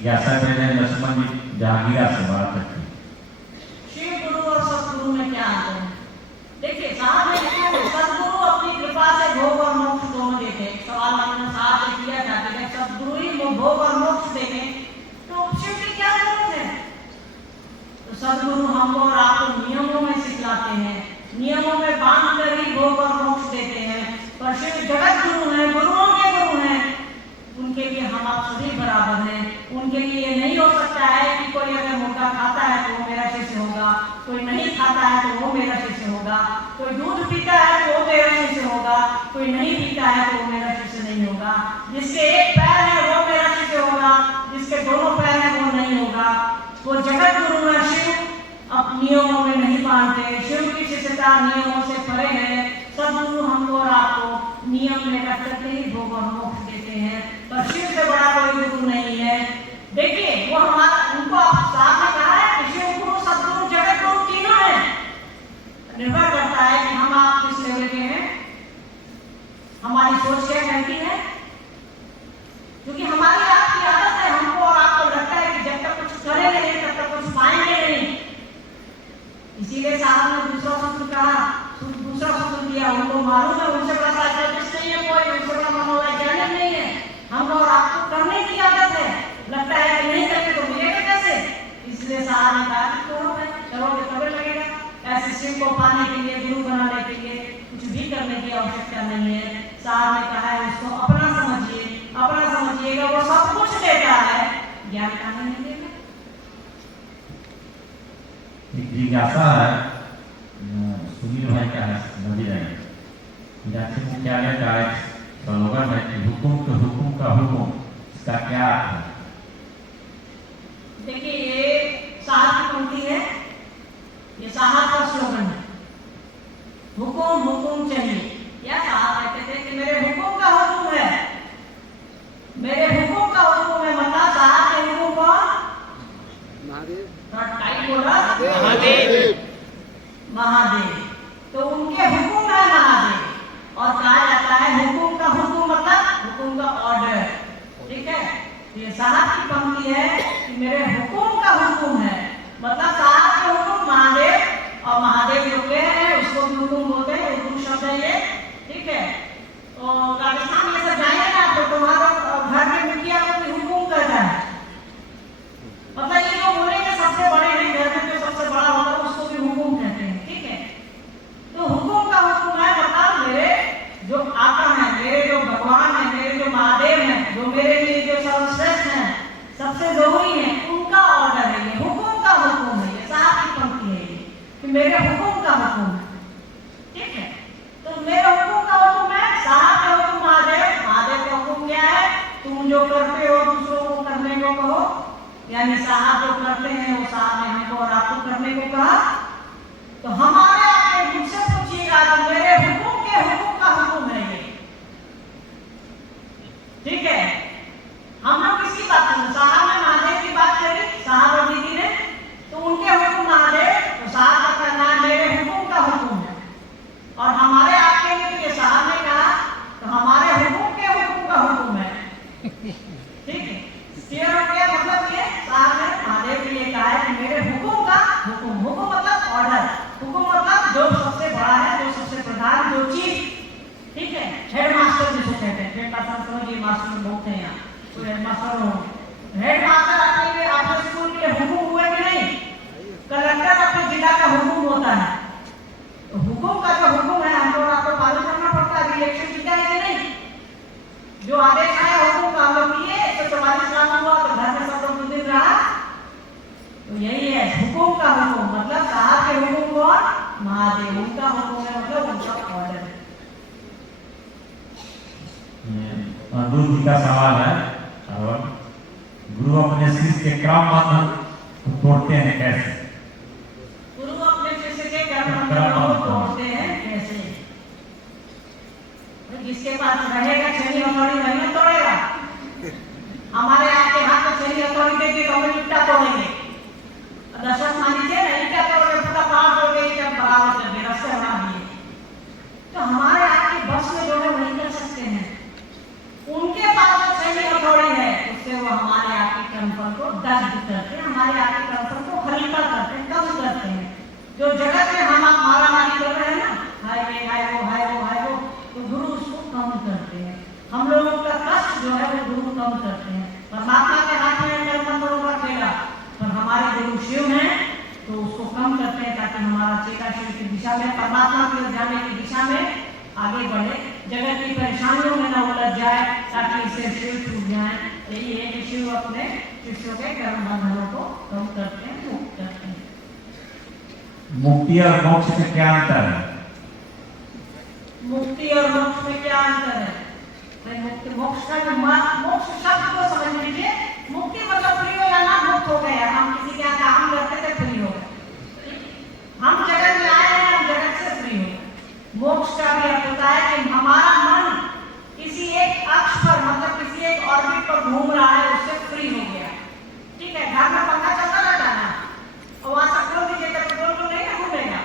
जिज्ञासा पहले लक्ष्मण जी जहांगीरा से बात करते। शिव गुरु और सतगुरु में क्या अंतर है? देखिए साहब ने सतगुरु अपनी कृपा से भोग और मोक्ष दोनों देते हैं। सवाल हमने साहब से किया था कि सतगुरु ही भोग और मोक्ष देंगे तो शिव की क्या जरूरत है? तो सतगुरु हमको और आपको नियमों में सिखलाते हैं, नियमों में बांध कर ही भोग और मोक्ष देते हैं। पर शिव जगत गुरु हैं, गुरुओं के गुरु हैं, उनके लिए हम आप सभी बराबर हैं। उनके लिए ये नहीं हो सकता है कि कोई अगर मुर्गा खाता है तो वो मेरा शिष्य होगा, कोई नहीं खाता है तो वो मेरा शिष्य होगा, कोई दूध पीता है तो वो मेरा शिष्य होगा, कोई नहीं पीता है तो वो मेरा शिष्य नहीं होगा। जिसके एक पैर है वो मेरा शिष्य होगा, जिसके दोनों पैर है वो नहीं होगा। वो जगत गुरु है शिव, अब नियमों में नहीं बांधते। शिव की शिष्यता नियमों से परे है। सदगुरु हमको और आपको नियम में रख करके ही भोग और मोक्ष देते हैं, पर शिव से बड़ा कोई गुरु नहीं है। देखिए वो हमारा उनको आप साथ में कहा है कि शिव गुरु सदगुरु जगत गुरु तीनों है। निर्भर करता है कि हम आप किस लेवल के हैं, हमारी सोच क्या कहती है। क्योंकि हमारी आपकी आदत है, हमको और आपको लगता है कि जब तक कुछ करेंगे नहीं तब तक कुछ पाएंगे नहीं। इसीलिए साहब ने दूसरा सूत्र कहा, दूसरा सूत्र दिया। उनको मालूम है उनसे बड़ा साइकोलॉजिस्ट नहीं है कोई, उनसे बड़ा मनोवैज्ञानिक नहीं है। हम और आपको करने की आदत है, लगता है कि नहीं करके तो मिलेगा कैसे। इसलिए साहब ने कहा कि करोगे तभी लगेगा। ऐसे शिव को पाने के लिए, गुरु बनाने के लिए कुछ भी करने की आवश्यकता नहीं है। साहब ने कहा है उसको अपना समझिए, अपना समझिएगा, वो सब कुछ देता है, ज्ञान कहाँ नहीं देगा। एक जिज्ञासा है सुनील भाई का है, समझ रहे हैं राज्य मुख्यालय का एक स्लोगन है कि हुकुम तो हुकुम का हुकुम, इसका क्या अर्थ है? देखिए ये साहब की पंक्ति है, ये साहब का स्लोगन है। हुकुम हुकुम चाहिए। या साहब कहते थे कि मेरे हुकुम का हुकुम है, मेरे हुकुम का हुकुम है। मतलब साहब के हुकुम कौन? महादेव। बोला महादेव, महादेव। तो उनके हुकुम है महादेव। और कहा जाता है हुकुम का हुकुम मतलब हुकुम का ऑर्डर। ठीक है, ये साहब की पंक्ति है कि मेरे हुकुम का हुकुम है, मतलब साहब के हुकुम महादेव, और महादेव जो के हैं उसको भी हुकुम बोलते हैं, हुकुम शब्द है ये। ठीक है, तो राजस्थान ये सब जाएंगे ना तो तुम्हारा घर के मुखिया को भी हुकुम करता है, मतलब ये जो बोलेंगे सबसे बड़े हैं, घर में जो सबसे बड़ा होता है उसको भी हुकुम कहते हैं। ठीक है, तो हुकुम का हुकुम है मतलब मेरे जो आका है, मेरे जो भगवान है, मेरे जो महादेव हैं, जो मेरे लिए जो सर्वश्रेष्ठ हैं, सबसे जरूरी है, उनका ऑर्डर है ये, हुकुम का हुकुम है। ये साहब की पंक्ति है ये कि मेरे हुकुम का हुकुम है। ठीक है, तो मेरे हुकुम का हुकुम है, साहब का हुकुम महादेव, महादेव का हुकुम क्या है? तुम जो करते हो दूसरों को करने को कहो, यानी साहब जो करते हैं वो साहब ने हमको और आपको करने को कहा। तो हमारे आपके मुझसे पूछिएगा तो मेरे हुकुम के हुकुम का हुकुम है ये। ठीक है, हम लोग किसकी बात करें? साहब ने महादेव की बात करी, साहब और दीदी ने, तो उनके हुकुम महादेव, तो साहब का कहना मेरे हुकुम का हुकुम है। और हमारे आपके लिए ये साहब ने कहा तो हमारे हुकुम के हुकुम का हुकुम है। ठीक है, क्लियर हो गया? मतलब ये साहब ने महादेव के लिए कहा है कि मेरे हुकुम का हुकुम, हुकुम मतलब ऑर्डर, हुकुम मतलब जो सबसे बड़ा है, जो सबसे प्रधान जो चीज। ठीक है, हेड मास्टर जिसे कहते हैं, हेड मास्टर समझिए, मास्टर बहुत हैं यहाँ, कोई हेड मास्टर हो, हेड मास्टर आपके स्कूल के हुकुम हुए कि नहीं? कलेक्टर अपने जिला का हुकुम होता है, तो हुकुम का जो हुकुम है हम लोग आपको पालन करना पड़ता है। इलेक्शन जीता है कि नहीं? जो आदेश आया हुकुम का हम लोग किए, तो 44 काम हुआ तो घर में सब लोग 2 दिन रहा। तो यही है हुकुम का हुकुम, मतलब साहब के हुकुम कौन? महादेव, उनका हुकुम है मतलब उनका ऑर्डर है। गुरु जी का सवाल है, और गुरु अपने शिष्य के क्रम बंधन तोड़ते हैं कैसे? गुरु अपने शिष्य के क्रम बंधन को तोड़ते हैं कैसे? जिसके पास रहेगा छेनी हथौड़ी वही ना तोड़ेगा। हमारे आपके हाथ में छेनी हथौड़ी देगी तो हम ईंटा तोड़ेंगे, दशरथ मान लीजिए ना, ईंटा तोड़ के पूरा पहाड़ तोड़ के ईंटा बराबर कर दे, रास्ते बना दिए। तो हमारे आपके बस में जो है वही कर सकते हैं। उनके पास छेनी हथौड़ी है, उससे वो हमारे आपके कर्मफल ताकि हमारा चेता शिव की दिशा में, परमात्मा की ओर जाने की दिशा में आगे बढ़े, जगत की परेशानियों में न उलझ जाए, ताकि इससे शिव छूट जाए। यही है कि शिव अपने शिष्यों के कर्म बंधनों को कम करते हैं, मुक्त करते हैं। मुक्ति और मोक्ष में क्या अंतर है? मुक्ति और मोक्ष में क्या अंतर है? मुक्ति मोक्ष का जो मोक्ष शब्द को समझ लीजिए। मुक्ति मतलब फ्री हो जाना, मुक्त हो गया। हम किसी के यहाँ काम करते थे, फ्री हो गए। हम जगत में आए हैं, हम जगत से फ्री हो गए। मोक्ष का भी अर्थ होता है कि हमारा मन किसी एक अक्ष पर, मतलब किसी एक ऑर्बिट पर घूम रहा है, उससे फ्री हो गया। ठीक है, घर में पंखा चलता रहता है और वहां से खोल दीजिए तो गोल गोल नहीं घूमेगा,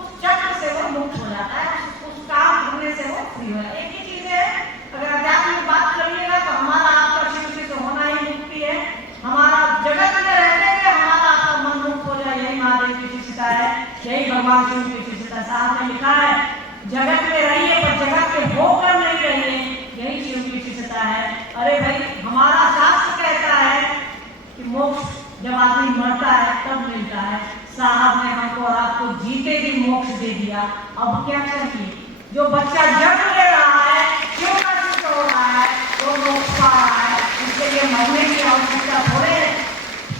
उस चक्र से वो मुक्त हो जाता है, उस काम घूमने से वो फ्री हो जाता है। एक ही चीज है, अगर अध्यात्म की बात करिएगा तो हमारा आपका शिव से तो होना ही मुक्ति है। हमारा जगत में रहते हुए हमारा आपका मन मुक्त हो जाए, यही महादेव की शिष्यता है, यही भगवान शिव की शिष्यता। साहब ने लिखा है, जगत में रहिए पर जगत के होकर नहीं रहिए, यही शिव की शिष्यता है। अरे भाई, हमारा शास्त्र कहता है कि मोक्ष जब आदमी मरता है तब मिलता है। साहब ने हमको और आपको जीते ही मोक्ष दे दिया। अब क्या चाहिए? जो बच्चा जन्म ले रहा है, क्यों का शिष्य हो रहा है, वो मोक्ष पा रहा है, इसके लिए मरने की आवश्यकता थोड़े है।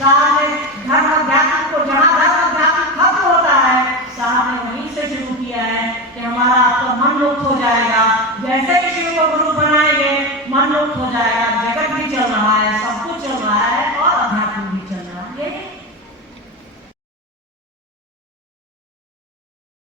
साहब ने धर्म अध्यात्म को, जहाँ धर्म अध्यात्म खत्म होता है, साहब ने वहीं से शुरू किया है कि हमारा आपका मन मुक्त हो जाएगा। जैसे ही शिव को गुरु बनाएंगे, मन मुक्त हो जाएगा।